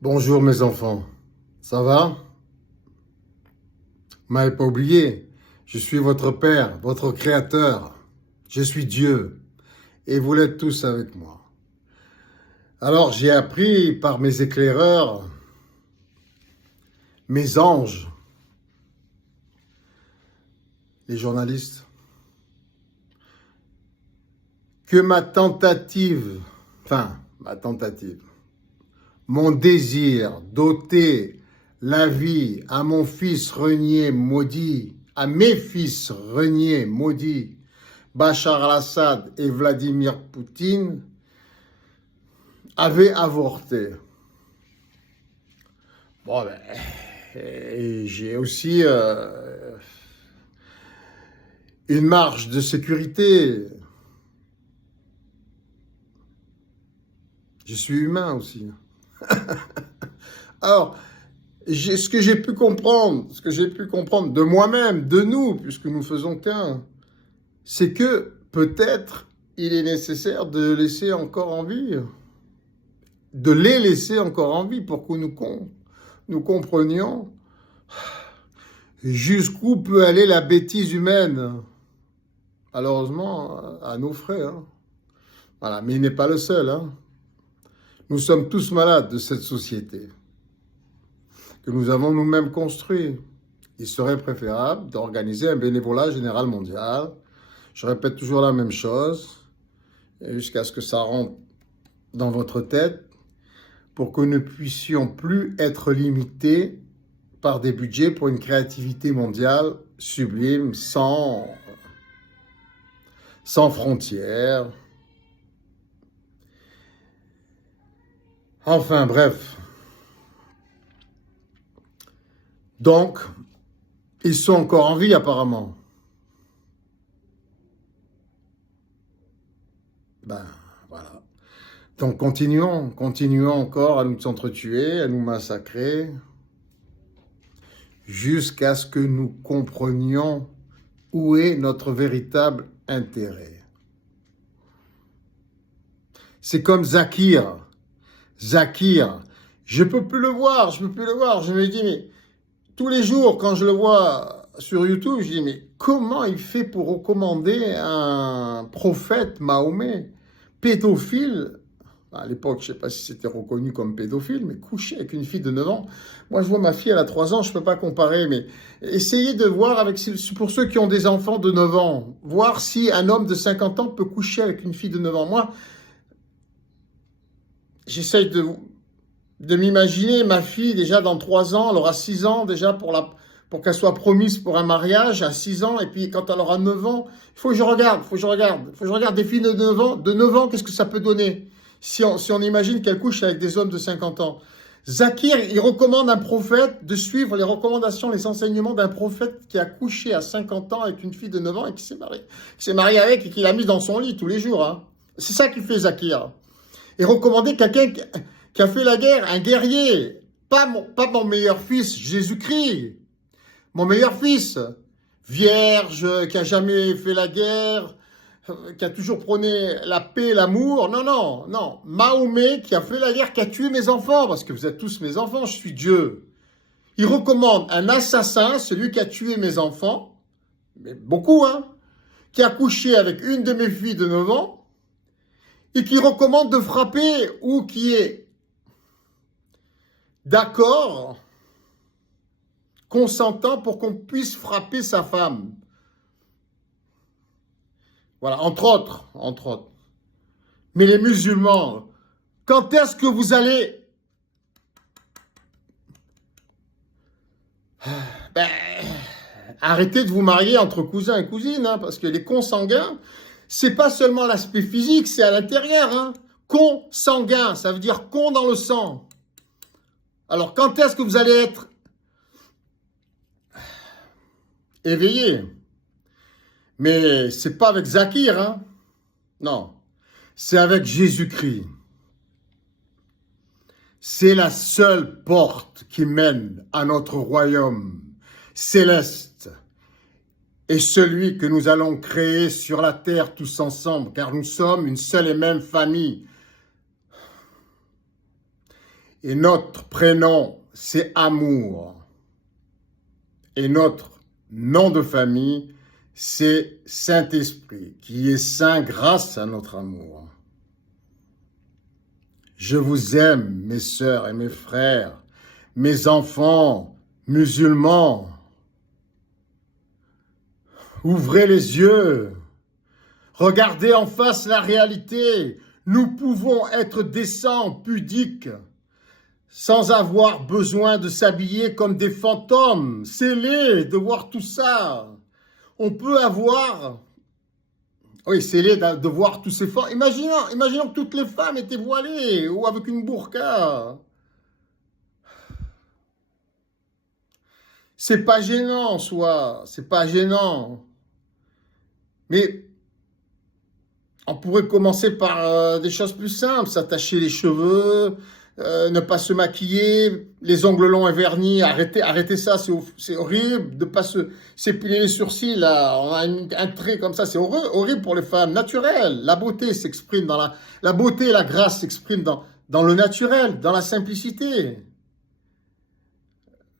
Bonjour mes enfants, ça va? Vous m'avez pas oublié, je suis votre Père, votre Créateur, je suis Dieu et vous l'êtes tous avec moi. Alors j'ai appris par mes éclaireurs, mes anges, les journalistes, que ma tentative, mon désir d'ôter la vie à mon fils renié maudit, à mes fils reniés maudits, Bachar al-Assad et Vladimir Poutine, avait avorté. Bon, et j'ai aussi une marge de sécurité. Je suis humain aussi. Alors, ce que j'ai pu comprendre de moi-même, de nous, puisque nous faisons qu'un, c'est que peut-être il est nécessaire de laisser encore en vie, de les laisser encore en vie pour que nous comprenions jusqu'où peut aller la bêtise humaine. Malheureusement, à nos frais. Hein. Voilà, mais il n'est pas le seul. Hein. Nous sommes tous malades de cette société que nous avons nous-mêmes construite. Il serait préférable d'organiser un bénévolat général mondial. Je répète toujours la même chose, jusqu'à ce que ça rentre dans votre tête, pour que nous ne puissions plus être limités par des budgets pour une créativité mondiale sublime, sans frontières. Enfin, bref. Donc, ils sont encore en vie apparemment. Ben, voilà. Donc, continuons encore à nous entretuer, à nous massacrer, jusqu'à ce que nous comprenions où est notre véritable intérêt. C'est comme Zakir, je peux plus le voir, je me dis, mais tous les jours, quand je le vois sur YouTube, je dis, mais comment il fait pour recommander un prophète Mahomet, pédophile? À l'époque, je ne sais pas si c'était reconnu comme pédophile, mais coucher avec une fille de 9 ans. Moi, je vois ma fille, elle a 3 ans, je ne peux pas comparer, mais essayez de voir, pour ceux qui ont des enfants de 9 ans, voir si un homme de 50 ans peut coucher avec une fille de 9 ans. Moi, j'essaye de m'imaginer ma fille, déjà dans 3 ans, elle aura 6 ans déjà pour qu'elle soit promise pour un mariage à 6 ans, et puis quand elle aura 9 ans, il faut que je regarde des filles de 9 ans, qu'est-ce que ça peut donner si on imagine qu'elle couche avec des hommes de 50 ans. Zakir, il recommande un prophète de suivre les recommandations, les enseignements d'un prophète qui a couché à 50 ans avec une fille de 9 ans et qui s'est marié avec et qui l'a mise dans son lit tous les jours. Hein. C'est ça qu'il fait Zakir. Et recommander quelqu'un qui a fait la guerre, un guerrier, pas mon meilleur fils, Jésus-Christ, mon meilleur fils, vierge, qui a jamais fait la guerre, qui a toujours prôné la paix, l'amour, non, Mahomet qui a fait la guerre, qui a tué mes enfants, parce que vous êtes tous mes enfants, je suis Dieu. Il recommande un assassin, celui qui a tué mes enfants, mais beaucoup, hein, qui a couché avec une de mes filles de 9 ans, et qui recommande de frapper ou qui est d'accord, consentant pour qu'on puisse frapper sa femme. Voilà, entre autres. Mais les musulmans, quand est-ce que vous allez... arrêtez de vous marier entre cousins et cousines, hein, parce que les consanguins, c'est pas seulement l'aspect physique, c'est à l'intérieur. Hein. Consanguin, ça veut dire con dans le sang. Alors, quand est-ce que vous allez être éveillé? Mais c'est pas avec Zakir, hein? Non, c'est avec Jésus-Christ. C'est la seule porte qui mène à notre royaume céleste et celui que nous allons créer sur la terre tous ensemble, car nous sommes une seule et même famille. Et notre prénom, c'est Amour. Et notre nom de famille, c'est Saint-Esprit, qui est saint grâce à notre amour. Je vous aime, mes sœurs et mes frères, mes enfants musulmans. Ouvrez les yeux, regardez en face la réalité. Nous pouvons être décents, pudiques, sans avoir besoin de s'habiller comme des fantômes. C'est laid de voir tout ça. On peut avoir... Oui, c'est laid de voir tous ces femmes. Imaginons que toutes les femmes étaient voilées ou avec une burqa. C'est pas gênant en soi, c'est pas gênant. Mais on pourrait commencer par des choses plus simples, s'attacher les cheveux, ne pas se maquiller, les ongles longs et vernis, arrêtez ça, c'est horrible, de pas s'épiler les sourcils, là, on a un trait comme ça, c'est horrible pour les femmes, naturel, la beauté s'exprime la beauté et la grâce s'expriment dans le naturel, dans la simplicité.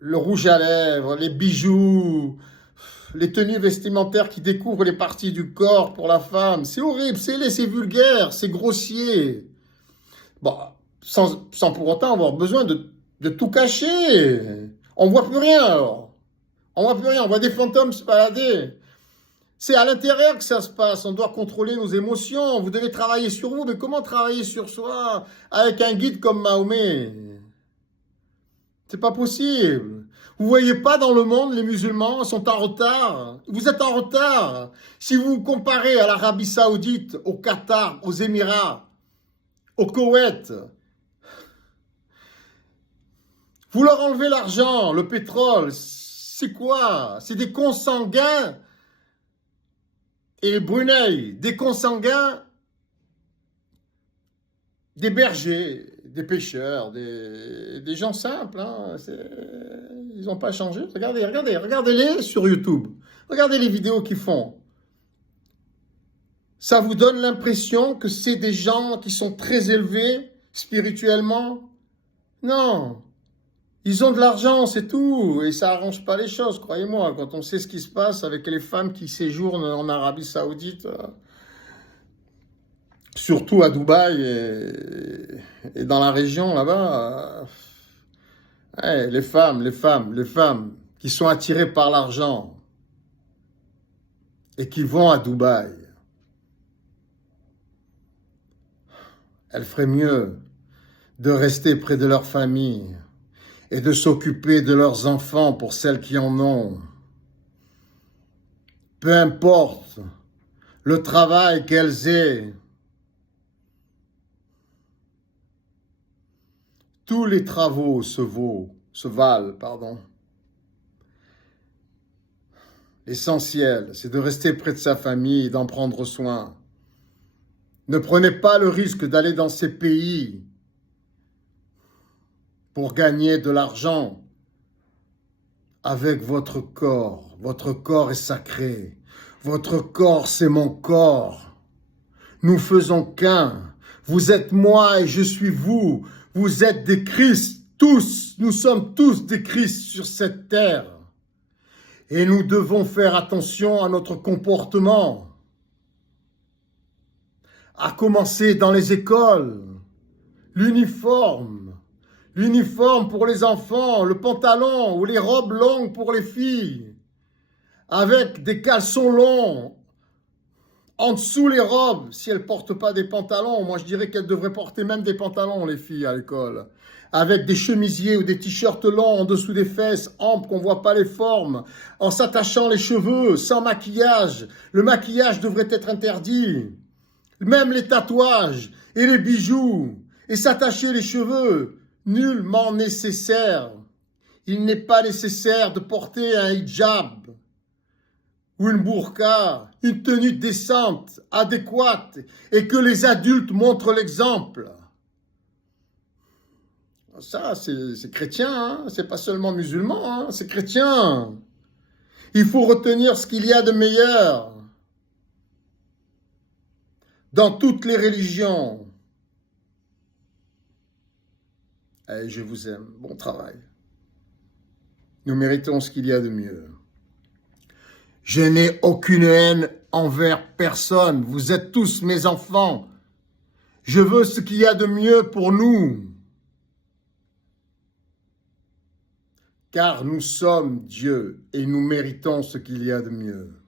Le rouge à lèvres, les bijoux, les tenues vestimentaires qui découvrent les parties du corps pour la femme, c'est horrible, c'est laid, c'est vulgaire, c'est grossier. Bon, sans pour autant avoir besoin de tout cacher. On voit plus rien alors. On voit plus rien, on voit des fantômes se balader. C'est à l'intérieur que ça se passe, on doit contrôler nos émotions, vous devez travailler sur vous, mais comment travailler sur soi avec un guide comme Mahomet? C'est pas possible. Vous voyez pas dans le monde, les musulmans sont en retard. Vous êtes en retard. Si vous vous comparez à l'Arabie Saoudite, au Qatar, aux Émirats, au Koweït, vous leur enlevez l'argent, le pétrole. C'est quoi? C'est des consanguins. Et Brunei, des consanguins, des bergers, des pêcheurs, des gens simples. Hein. Ils n'ont pas changé. Regardez-les sur YouTube. Regardez les vidéos qu'ils font. Ça vous donne l'impression que c'est des gens qui sont très élevés spirituellement? Non. Ils ont de l'argent, c'est tout. Et ça arrange pas les choses, croyez-moi. Quand on sait ce qui se passe avec les femmes qui séjournent en Arabie Saoudite... surtout à Dubaï et dans la région là-bas, les femmes qui sont attirées par l'argent et qui vont à Dubaï, elles feraient mieux de rester près de leur famille et de s'occuper de leurs enfants pour celles qui en ont. Peu importe le travail qu'elles aient, tous les travaux se valent. L'essentiel, c'est de rester près de sa famille et d'en prendre soin. Ne prenez pas le risque d'aller dans ces pays pour gagner de l'argent avec votre corps. Votre corps est sacré. Votre corps, c'est mon corps. Nous faisons qu'un. Vous êtes moi et je suis vous. Vous êtes des Christ, tous. Nous sommes tous des Christ sur cette terre. Et nous devons faire attention à notre comportement. À commencer dans les écoles. L'uniforme pour les enfants, le pantalon ou les robes longues pour les filles, avec des caleçons longs, en dessous les robes, si elles ne portent pas des pantalons. Moi, je dirais qu'elles devraient porter même des pantalons, les filles, à l'école. Avec des chemisiers ou des t-shirts longs en dessous des fesses, amples, qu'on ne voit pas les formes, en s'attachant les cheveux, sans maquillage. Le maquillage devrait être interdit. Même les tatouages et les bijoux. Et s'attacher les cheveux, nullement nécessaire. Il n'est pas nécessaire de porter un hijab ou une burqa, une tenue décente, adéquate, et que les adultes montrent l'exemple. Ça, c'est chrétien, hein? C'est pas seulement musulman, hein? C'est chrétien. Il faut retenir ce qu'il y a de meilleur dans toutes les religions. Allez, je vous aime. Bon travail. Nous méritons ce qu'il y a de mieux. Je n'ai aucune haine envers personne. Vous êtes tous mes enfants. Je veux ce qu'il y a de mieux pour nous. Car nous sommes Dieu et nous méritons ce qu'il y a de mieux.